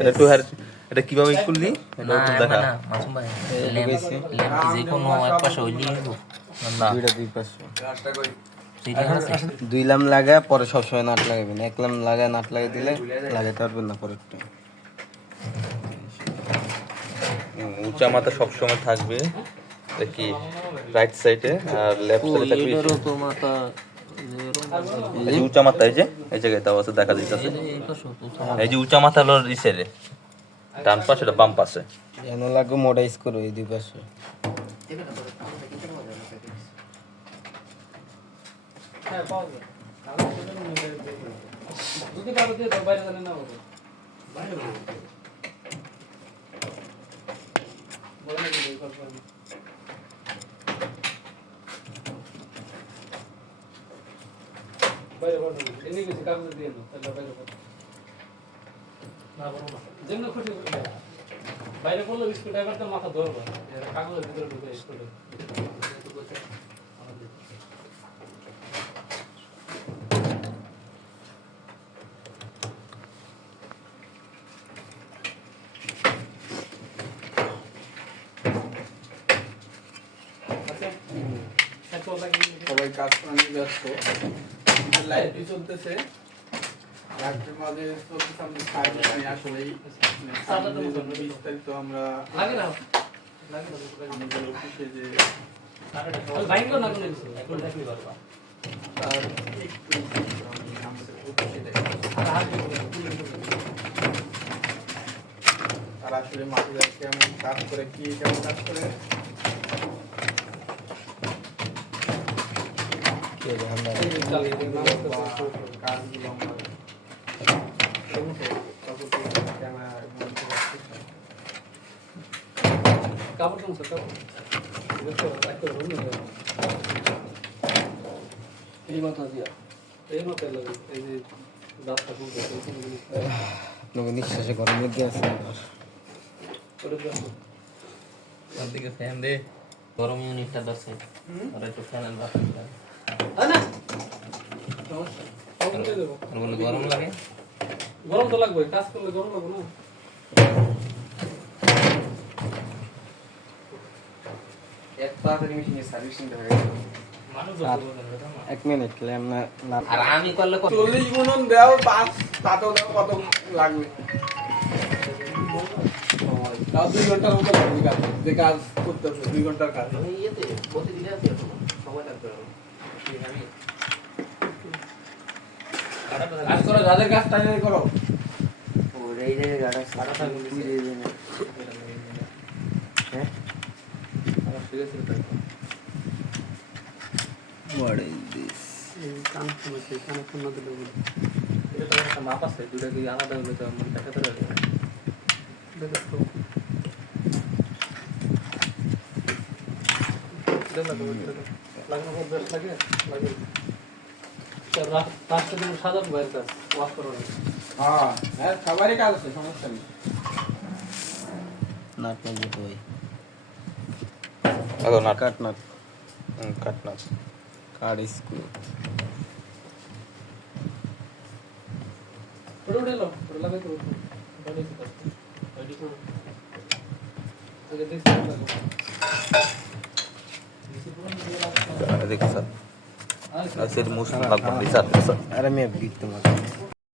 এটা to her এটা কিভাবে করলি না দেখা না মাসুম ভাই ল্যাম্প যে কোনো এক পাশে হইলি না দুইটা দুই পাশে সিরিয়াস দুই লাম লাগা পরে সবসময় নাট লাগাবেন এক লাম লাগায় নাট লাগিয়ে দিলে লাগাতে পারবেন না পরেরটা উঁচা মাথা সব সময় থাকবে কি রাইট সাইডে আর লেফট সাইডে থাকবে এটারও তো মাথা এই যে উঁচা মাথা এই জায়গায় দাও আছে দেখা যাইতাছে এই যে উঁচা মাথা হলো এই সাইডে ডান পাশে এটা বাম পাশে যেন লাগবে মোডাইজ করো এই দুই পাশে বাইরে করলে বিস্কুট এবার মাথা ধরবো কাগজের ভিতরে ঢুকে স্কুলে সবাই কাজ নিয়ে ব্যস্ত লাইভটি চলতেছে লাইভের মাঝে চলতেছে আমাদের সাইডে আসলেই বিস্তারিত আমরা আমাদের অফিসে যে তার একটু আমাদের অফিসে তারা আসলে মাটিরা কেমন কাজ করে কি কেমন কাজ করে কাজগুলো কাপড় কম স্যার এই মাথা দিয়া এই মাথা লাগে এই যে দাঁতটা খুলতে আপনাকে নিঃশ্বাসে গরম মধ্যে আছে দিকে ফ্যান দে গরম ইউনিটটা দছে আর একটু ফ্যান আনবা না সমস্যা কম দিয়ে দেবো গরম লাগে গরম তো লাগবে কাজ করলে গরম লাগবে না এক তাড়াতাড়ি মেশিনে সার্ভিসিং হবে এক মিনিট ল্যাম না আর আমি করলে 40 গুণন দাও 5 তাতেও দাও কত লাগবে তাও 2 ঘন্টার মতো লাগবে কাজ যে কাজ করতেছে 2 ঘন্টার কাজ ইয়েতে প্রতিদিন আছে সময় লাগবে আমি কাজ করো যাদের কাজ টাইমে করো ওরে এই যে গাড়া সারা থাকবে বুঝে দেন হ্যাঁ What is this? কানেকশন আছে কানেকশন না দিলে এটা তো একটা মাপ আছে দুটো কি আলাদা হলে তো মনে দেখাতে পারবে দেখো লাগানো খুব বেশ লাগে লাগে রাস্তা দিয়ে সাজানো বাইরের কাজ ওয়াশ করো হ্যাঁ হ্যাঁ সবারই কাজ আছে সমস্যা নেই নাট না যেতে ভাই আদো না কাট নাট কাট না কাট স্ক্রু ওটা লো ওটা লাগাই তো বলে দিতে আইডি কোড আগে দেখতে লাগো দেখো স্যার আর সেটা মুশকিল লাগবে স্যার अरे मैं बीत दूंगा